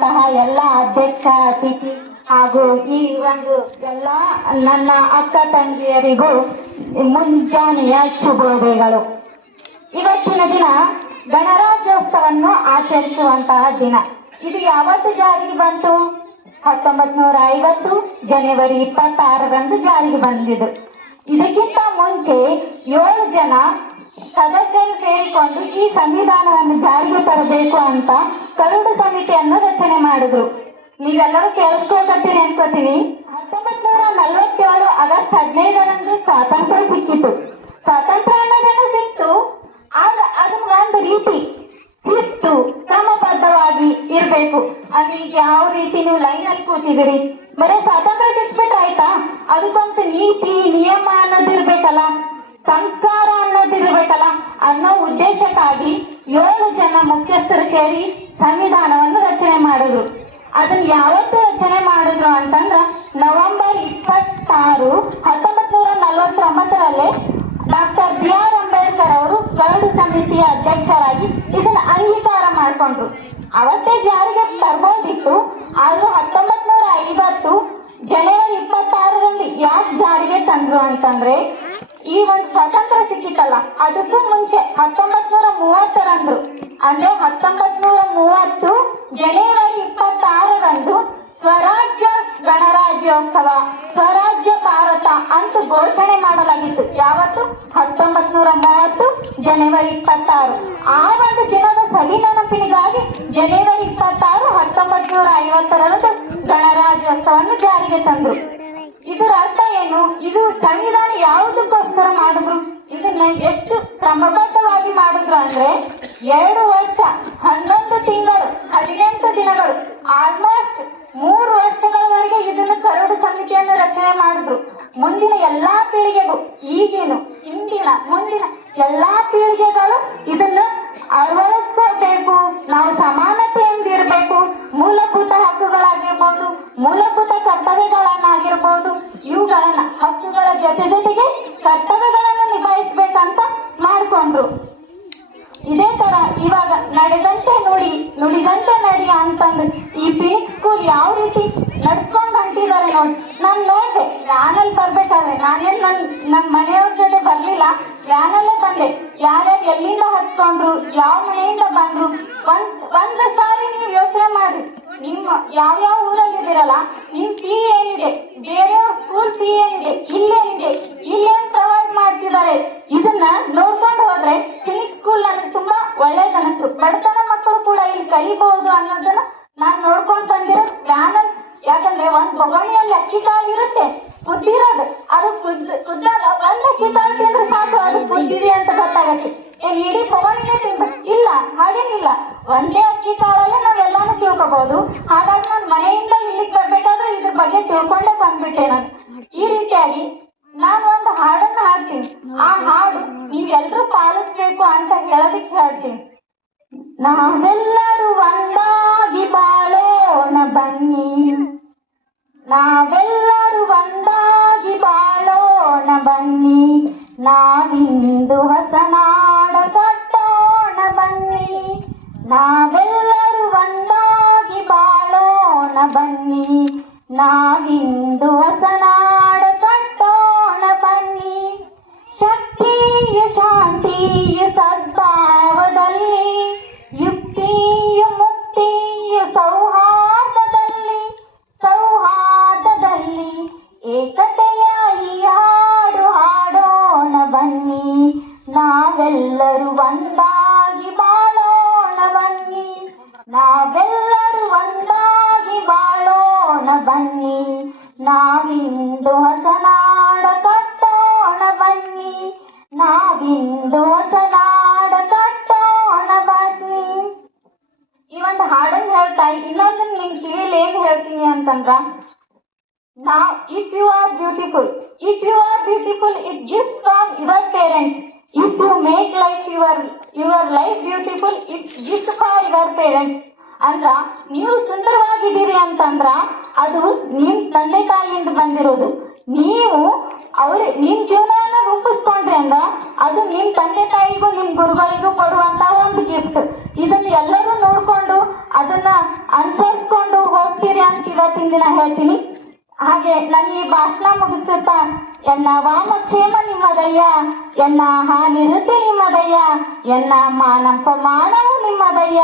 ಬಂದಿರುವಂತಹ ಎಲ್ಲ ಅಧ್ಯಕ್ಷ ಅತಿಥಿ ಹಾಗೂ ಈ ಒಂದು ಎಲ್ಲ ನನ್ನ ಅಕ್ಕ ತಂಗಿಯರಿಗೂ ಮುಂಜಾನೆಯ ಶುಭೋದಯಗಳು. ಇವತ್ತಿನ ದಿನ ಗಣರಾಜ್ಯೋತ್ಸವವನ್ನು ಆಚರಿಸುವಂತಹ ದಿನ. ಇದು ಯಾವತ್ತು ಜಾರಿಗೆ ಬಂತು? 1950 ಜನವರಿ 26ರಂದು ಜಾರಿಗೆ ಬಂದಿದ್ದು. ಇದಕ್ಕಿಂತ ಮುಂಚೆ 7 ಜನ ಸದಸ್ಯರು ಸೇರಿಕೊಂಡು ಈ ಸಂವಿಧಾನವನ್ನು ಜಾರಿಗೆ ತರಬೇಕು ಅಂತ ಕರಡು ಸಮಿತಿಯನ್ನು ರಚನೆ ಮಾಡಿದ್ರು. ನೀವೆಲ್ಲರೂ ಕೇಳಿಸ್ಕೊಳ್ತೀನಿ ಅನ್ಕೋತೀನಿ. 1947 ಆಗಸ್ಟ್ 15ರಂದು ಸ್ವಾತಂತ್ರ್ಯ ಸಿಕ್ಕಿತು. ಸ್ವಾತಂತ್ರ್ಯ ಅನ್ನೋದೇನು ಸಿಕ್ತು, ಆಗ ಅದು ಒಂದು ರೀತಿ ಶಿಸ್ತು ಕ್ರಮಬದ್ಧವಾಗಿ ಇರ್ಬೇಕು. ಅಲ್ಲಿ ಯಾವ ರೀತಿ ನೀವು ಲೈನ್ ಅಲ್ಲಿ ಕೂತಿದ್ದೀರಿ, ಬರೀ ಸ್ವಾತಂತ್ರ್ಯ ಸಿಕ್ಬಿಟ್ರೆ ಆಯ್ತಾ? ಅದಕ್ಕೊಂದು ನೀತಿ ನಿಯಮ ಅನ್ನೋದಿರ್ಬೇಕಲ್ಲ, ಸಂಸ್ಕಾರ ಅನ್ನೋದಿರ್ಬೇಕಲ್ಲ ಅನ್ನೋ ಉದ್ದೇಶಕ್ಕಾಗಿ 7 ಜನ ಮುಖ್ಯಸ್ಥರು ಸೇರಿ ಸಂವಿಧಾನವನ್ನು ರಚನೆ ಮಾಡಿದ್ರು. ಅದನ್ನ ಯಾವತ್ತು ರಚನೆ ಮಾಡಿದ್ರು ಅಂತಂದ್ರ ನವೆಂಬರ್ 26, 1949ರಲ್ಲಿ ಡಾಕ್ಟರ್ BR ಅಂಬೇಡ್ಕರ್ ಅವರು ಕರಡು ಸಮಿತಿಯ ಅಧ್ಯಕ್ಷರಾಗಿ ಇದನ್ನ ಅಂಗೀಕಾರ ಮಾಡಿಕೊಂಡ್ರು. ಅವತ್ತೇ ಜಾರಿಗೆ ತರಬಹುದಿತ್ತು, ಆದ್ರೂ 1950 ಜನವರಿ 26ರಂದು ಯಾಕೆ ಜಾರಿಗೆ ತಂದ್ರು ಅಂತಂದ್ರೆ, ಈ ಒಂದು ಸ್ವಾತಂತ್ರ್ಯ ಸಿಕ್ಕಿತಲ್ಲ ಅದಕ್ಕೂ ಮುಂಚೆ 1930ರಂದು ಅಂದ್ರೆ 1930 ಜನವರಿ 26ರಂದು ಸ್ವರಾಜ್ಯ ಗಣರಾಜ್ಯೋತ್ಸವ ಸ್ವರಾಜ್ಯ ಭಾರತ ಅಂತ ಘೋಷಣೆ ಮಾಡಲಾಗಿತ್ತು. ಯಾವತ್ತು? 1930 ಜನವರಿ 26. ಆ ಒಂದು ದಿನದ ಸವಿ ನೆನಪಿನಿಗಾಗಿ ಜನವರಿ 26, 1950ರಂದು ಗಣರಾಜ್ಯೋತ್ಸವವನ್ನು ಜಾರಿಗೆ ತಂದ್ರು. ಇದರ ಅರ್ಥ ಏನು? ಇದು ಸಂವಿಧಾನ ಯಾವುದಕ್ಕೋಸ್ಕರ ಮಾಡಿದ್ರು, ಇದನ್ನ ಎಷ್ಟು ಕ್ರಮಬದ್ಧವಾಗಿ ಮಾಡಿದ್ರು ಅಂದ್ರೆ 2 ವರ್ಷ 11 ತಿಂಗಳು 18 ದಿನಗಳು ಆಲ್ಮೋಸ್ಟ್ 3 ವರ್ಷಗಳವರೆಗೆ ಇದನ್ನು ಕರಡು ಸಮಿತಿಯನ್ನು ರಚನೆ ಮಾಡಿದ್ರು. ಮುಂದಿನ ಎಲ್ಲಾ ಪೀಳಿಗೆಗೂ, ಈಗಿನ ಹಿಂದಿನ ಮುಂದಿನ ಎಲ್ಲಾ ಪೀಳಿಗೆಗಳು ಇದನ್ನು ಅಳವಡಿಸ್ಕೋಬೇಕು. ನಾವು ಸಮಾನತೆಯಿಂದಿರಬೇಕು, ಮೂಲಭೂತ ಹಕ್ಕುಗಳಾಗಿರ್ಬೋದು, ಮೂಲಭೂತ ಕರ್ತವ್ಯಗಳನ್ನಾಗಿರ್ಬೋದು, ಇವುಗಳನ್ನ ಹಕ್ಕುಗಳ ಜೊತೆಗೆ ಕರ್ತವ್ಯಗಳನ್ನು ನಿಭಾಯಿಸ್ಬೇಕಂತ ಮಾಡ್ಕೊಂಡ್ರು. ಇದೇ ತರ ಇವಾಗ ನಡೆದಂತೆ ನುಡಿ ನುಡಿದಂತೆ ನಡಿ ಅಂತಂದು ಈ ಫಿನಿಕ್ಸ್ ಸ್ಕೂಲ್ ಯಾವ ರೀತಿ ನಡ್ಸ್ಕೊಂಡು ಹೊಂಟಿದ್ದಾರೆ ನೋಡಿ. ನಾನು ನೋಡ್ದೆ ವ್ಯಾನಲ್ಲಿ ಬರ್ಬೇಕಾದ್ರೆ, ನಾನೇನ್ ನನ್ನ ಮನೆಯವ್ರ ಜೊತೆ ಬರ್ಲಿಲ್ಲ, ವ್ಯಾನಲ್ಲೇ ಬಂದೆ. ಯಾರ್ಯಾರು ಎಲ್ಲಿಂದ ಹತ್ಕೊಂಡ್ರು, ಯಾವ ಮನೆಯಿಂದ ಬಂದ್ರು, ಒಂದು ಸಾರಿ ನೀವು ಯೋಚನೆ ಮಾಡಿ, ನಿಮ್ಮ ಯಾವ ಊರಲ್ಲಿದ್ದೀರಲ್ಲ, ನಿಮ್ ಫೀ ಏನಿದೆ, ಬೇರೆಯವ್ರ ಸ್ಕೂಲ್ ಫೀ ಏನಿದೆ, ಇಲ್ಲೇನಿದೆ, ಇಲ್ಲೇನ್ ಪ್ರೊವೈಡ್ ಮಾಡ್ತಿದ್ದಾರೆ, ಇದನ್ನ ನೋಡ್ಕೊಂಡು ಹೋದ್ರೆ ಫಿನಿಕ್ಸ್ ಸ್ಕೂಲ್ ನನಗೆ ತುಂಬಾ ಒಳ್ಳೇದನಿಸ್ತು. ಬಡತನ ಮಕ್ಕಳು ಕೂಡ ಇಲ್ಲಿ ಕಲಿಬಹುದು ಅನ್ನೋದನ್ನ ನಾನ್ ನೋಡ್ಕೊಂಡು ಬಂದಿರೋ ವ್ಯಾನಲ್. ಯಾಕಂದ್ರೆ ಒಂದ್ ಬೊಗಣಿಯಲ್ಲಿ ಅಕ್ಕಿ ಕಾಳು ಇರುತ್ತೆ, ಕುದ್ದಿರೋದು, ಅದು ಕುದ್ದಾಗ ಒಂದ್ ಅಕ್ಕಿ ಕಾಳು ತಿಂದ್ರೆ ಸಾಕು, ಅದು ಕುದ್ದಿದೆ ಅಂತ ಗೊತ್ತಾಗತ್ತೆ. ಏನ್ ಇಡೀ ಬೊಗಣಿಗೆ ತಿನ್ಬೇಕು? ಇಲ್ಲ, ಹಾಗೇನಿಲ್ಲ. ಒಂದೇ ಅಕ್ಕಿ ಕಾಳಲ್ಲೇ ನಾವೆಲ್ಲಾನು ತಿಳ್ಕೋಬಹುದು. ಹಾಗಾಗಿ ನಾನು ಮನೆಯಿಂದ ಇಲ್ಲಿಗೆ ಬರ್ಬೇಕಾದ್ರೆ ಇದ್ರ ಬಗ್ಗೆ ತಿಳ್ಕೊಂಡೇ ಬಂದ್ಬಿಟ್ಟೆ ನಾನು. ಈ ರೀತಿಯಾಗಿ ನಾನು ಒಂದು ಹಾಡನ್ನ ಹಾಡ್ತೀನಿ. ಆ ಹಾಡು ನೀವೆಲ್ಲರೂ ಪಾಲಿಸ್ಬೇಕು ಅಂತ ಹೇಳೋದಿಕ್ಕೆ ಹೇಳ್ತೀನಿ. ನಾವೆಲ್ಲರೂ ಒಂದಾಗಿ ಬಾಳೋಣ ಬನ್ನಿ, ನಾವೆಲ್ಲರೂ ಒಂದಾಗಿ ಬಾಳೋಣ ಬನ್ನಿ, ನಾವಿಂದು ಹೊಸನಾಡ ಕಟ್ಟೋಣ ಬನ್ನಿ, ನಾವೆಲ್ಲರೂ ಒಂದಾಗಿ ಬಾಳೋಣ ಬನ್ನಿ, ನಾವಿಂದು ಹೊಸನಾಡ ಕಟ್ಟೋಣ ಬನ್ನಿ, ಶಕ್ತಿಯು ಶಾಂತಿಯು ಸದ್ಭಾವದಲ್ಲಿ, ಯುಕ್ತಿಯು ಮುಕ್ತಿಯು ಸೌಹಾರ್ದದಲ್ಲಿ, ಸೌಹಾರ್ದದಲ್ಲಿ ಏಕತೆಯ ಈ ಹಾಡು ಹಾಡೋಣ ಬನ್ನಿ, ನಾವೆಲ್ಲರೂ ಒಂದಾಗಿ ಬಾಳೋಣ ಬನ್ನಿ, ನಾವೆಲ್ಲರೂ ಒಂದಾಗಿ ಬಾಳೋಣ ಬನ್ನಿ, ನಾವಿಂದು ಹೊಸನಾಡ ಕಟ್ಟೋಣ ಬನ್ನಿ, ನಾವಿಂದು ಹೊಸನಾಡ ಕಟ್ಟೋಣ ಬನ್ನಿ. ಈ ಒಂದು ಹಾಡನ್ನು ಹೇಳ್ತಾ ಇನ್ನೊಂದು ನಿಮ್ ಕಿವಿಯಲ್ಲಿ ಏನ್ ಹೇಳ್ತೀನಿ ಅಂತಂದ್ರ, ನಾವು if you are beautiful, if you are beautiful it gift from your parents, if you make life your life beautiful it gift for your parents. ಅಂದ್ರ ನೀವು ಸುಂದರವಾಗಿದ್ದೀರಿ ಅಂತಂದ್ರ ಅದು ನಿಮ್ ತಂದೆ ತಾಯಿಯಿಂದ ಬಂದಿರೋದು. ನೀವು ನಿಮ್ ಜೀವನವನ್ನು ರೂಪಿಸ್ಕೊಂಡ್ರಿ ಅಂದ್ರ ಅದು ನಿಮ್ ತಂದೆ ತಾಯಿಗೂ ನಿಮ್ ಗುರುಗಳಿಗೂ ಕೊಡುವಂತ ಒಂದು ಗಿಫ್ಟ್. ಇದನ್ನ ಎಲ್ಲರೂ ನೋಡ್ಕೊಂಡು ಅದನ್ನ ಅನುಸರಿಸ್ಕೊಂಡು ಹೋಗ್ತೀರಿ ಅಂತ ಇವತ್ತಿನ ದಿನ ಹೇಳ್ತೀನಿ. ಹಾಗೆ ನನ್ನ ಈ ಭಾಷಣ ಮುಗಿಸುತ್ತಾ, ಎನ್ನ ವಾಮಕ್ಷೇಮ ನಿಮ್ಮದಯ್ಯ, ಎನ್ನ ಹಾನಿರುದ್ಧಿ ನಿಮ್ಮದಯ್ಯ, ಎನ್ನ ಮಾನವ ಮಾನವು ನಿಮ್ಮದಯ್ಯ.